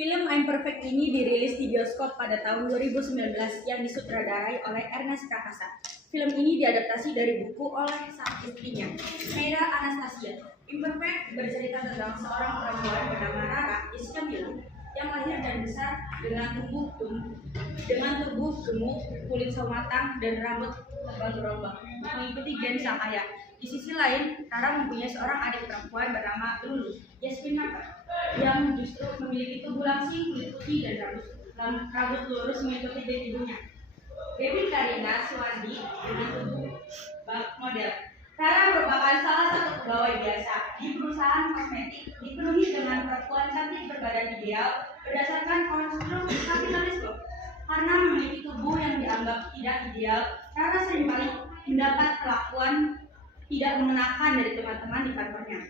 Film I'm Perfect ini dirilis di bioskop pada tahun 2019 yang disutradarai oleh Ernest Prakasa. Film ini diadaptasi dari buku oleh sang istrinya, Meira Anastasia. Imperfect bercerita tentang seorang perempuan bernama Rara Iskamila yang lahir dan besar dengan tubuh gemuk, kulit sawo matang, dan rambut tebal berombak, mengikuti gen sang ayah. Di sisi lain, Rara mempunyai seorang adik perempuan bernama Lulu, Yasmin Mata, yang justru memiliki tubuh langsing, kulit putih, dan rambut lurus mengikuti gen ibunya. Baby Karina Suwandi dengan tubuh model. Rara merupakan salah satu pegawai biasa di perusahaan kosmetik, dipenuhi dengan perempuan cantik berbadan ideal berdasarkan konstruksi kapitalisme. Karena memiliki tubuh yang dianggap tidak ideal, Rara seringkali mendapat perlakuan tidak mengenakan dari teman-teman di kantornya.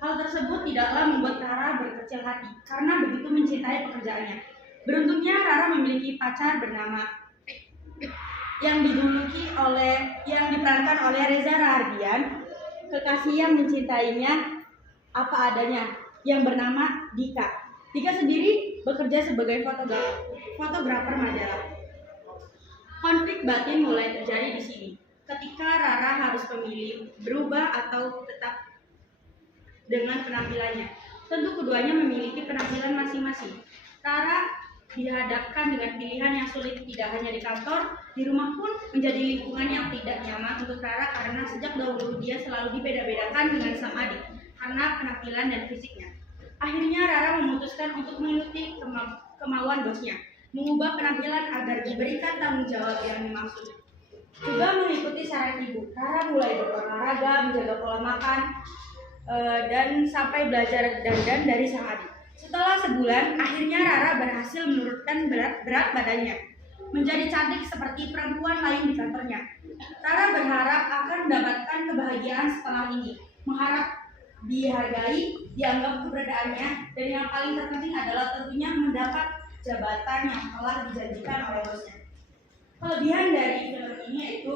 Hal tersebut tidaklah membuat Rara berkecil hati karena begitu mencintai pekerjaannya. Beruntungnya Rara memiliki pacar bernama yang diperankan oleh Reza Rahardian, kekasih yang mencintainya apa adanya, yang bernama Dika. Dika sendiri bekerja sebagai fotografer majalah. Konflik batin mulai terjadi di sini, ketika Rara harus memilih berubah atau tetap dengan penampilannya. Tentu keduanya memiliki penampilan masing-masing. Rara dihadapkan dengan pilihan yang sulit, tidak hanya di kantor, di rumah pun menjadi lingkungan yang tidak nyaman untuk Rara karena sejak dahulu dia selalu dibeda-bedakan dengan sang adik karena penampilan dan fisiknya. Akhirnya Rara memutuskan untuk mengikuti kemauan bosnya, mengubah penampilan agar diberikan tanggung jawab yang dimaksud. Juga mengikuti saran ibu, Rara mulai berolahraga, menjaga pola makan, dan sampai belajar dandan dari sang adik. Setelah sebulan, akhirnya Rara berhasil menurunkan berat badannya, menjadi cantik seperti perempuan lain di kantornya. Rara berharap akan mendapatkan kebahagiaan setelah ini, mengharap dihargai, dianggap keberadaannya, dan yang paling terpenting adalah tentunya mendapat jabatan yang telah dijanjikan oleh bosnya. Kelebihan dari film ini yaitu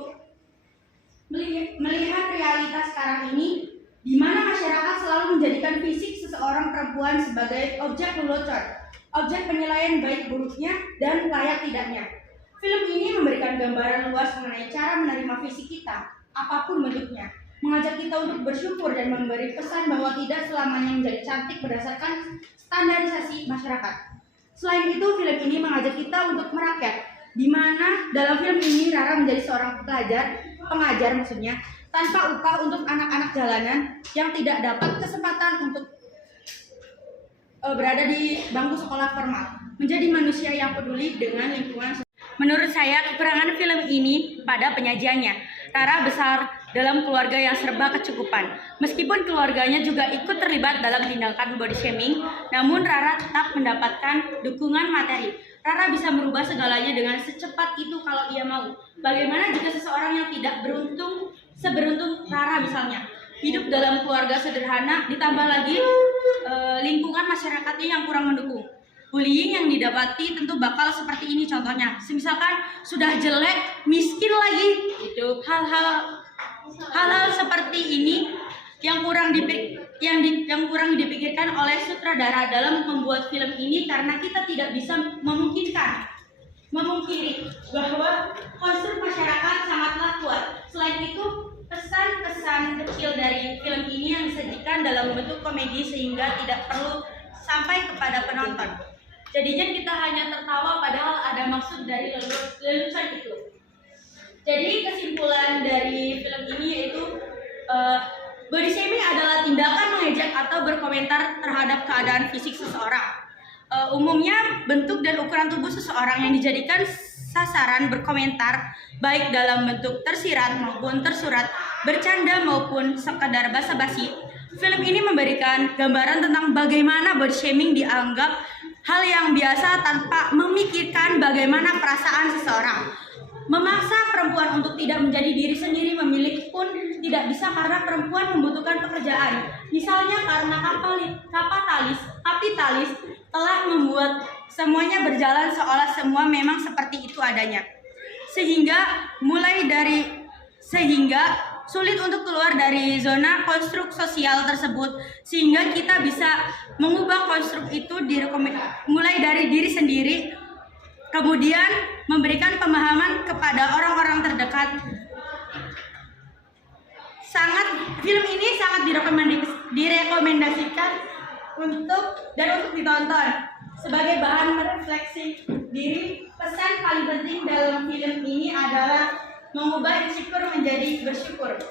melihat realitas sekarang ini, di mana masyarakat selalu menjadikan fisik seseorang perempuan sebagai objek lelucon, objek penilaian baik buruknya dan layak tidaknya. Film ini memberikan gambaran luas mengenai cara menerima fisik kita, apapun bentuknya, mengajak kita untuk bersyukur dan memberi pesan bahwa tidak selamanya menjadi cantik berdasarkan standarisasi masyarakat. Selain itu, film ini mengajak kita untuk merakyat, di mana dalam film ini Rara menjadi seorang pengajar maksudnya, tanpa upah untuk anak-anak jalanan yang tidak dapat kesempatan untuk berada di bangku sekolah formal, menjadi manusia yang peduli dengan lingkungan. Menurut saya, kekurangan film ini pada penyajiannya. Rara besar dalam keluarga yang serba kecukupan. Meskipun keluarganya juga ikut terlibat dalam tindakan body shaming, namun Rara tetap mendapatkan dukungan materi. Rara bisa merubah segalanya dengan secepat itu kalau ia mau. Bagaimana jika seseorang yang tidak seberuntung Rara misalnya, hidup dalam keluarga sederhana, ditambah lagi lingkungan masyarakatnya yang kurang mendukung. Bullying yang didapati tentu bakal seperti ini contohnya. Misalkan sudah jelek, miskin lagi, itu hal-hal seperti ini yang kurang dipikirkan oleh sutradara dalam membuat film ini, karena kita tidak bisa memungkiri bahwa konstruk masyarakat sangatlah kuat. Selain itu, pesan-pesan kecil dari film ini yang disajikan dalam bentuk komedi sehingga tidak perlu sampai kepada penonton. Jadinya kita hanya tertawa padahal ada maksud dari lelucon itu. Jadi kesimpulan dari film ini yaitu body shaming adalah tindakan mengejek atau berkomentar terhadap keadaan fisik seseorang. Umumnya bentuk dan ukuran tubuh seseorang yang dijadikan sasaran berkomentar, baik dalam bentuk tersirat maupun tersurat, bercanda maupun sekedar basa-basi. Film ini memberikan gambaran tentang bagaimana body shaming dianggap hal yang biasa tanpa memikirkan bagaimana perasaan seseorang. Memaksa perempuan untuk tidak menjadi diri sendiri memilih pun tidak bisa karena perempuan membutuhkan pekerjaan. Misalnya karena kapitalis telah membuat semuanya berjalan seolah semua memang seperti itu adanya. Sehingga sulit untuk keluar dari zona konstruk sosial tersebut, sehingga kita bisa mengubah konstruk itu mulai dari diri sendiri, kemudian memberikan pemahaman kepada orang-orang terdekat. Film ini sangat direkomendasikan untuk ditonton sebagai bahan merefleksi diri. Pesan paling penting dalam film ini adalah mengubah insecure menjadi bersyukur.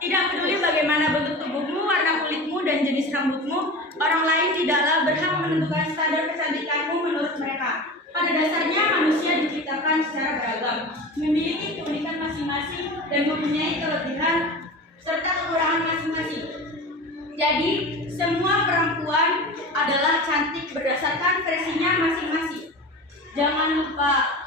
Tidak peduli bagaimana bentuk tubuhmu, warna kulitmu, dan jenis rambutmu, orang lain tidaklah berhak menentukan standar kecantikanmu menurut mereka. Pada dasarnya manusia diciptakan secara beragam, memiliki keunikan masing-masing dan mempunyai kelebihan serta kekurangan masing-masing. Jadi, semua perempuan adalah cantik berdasarkan versinya masing-masing. Jangan lupa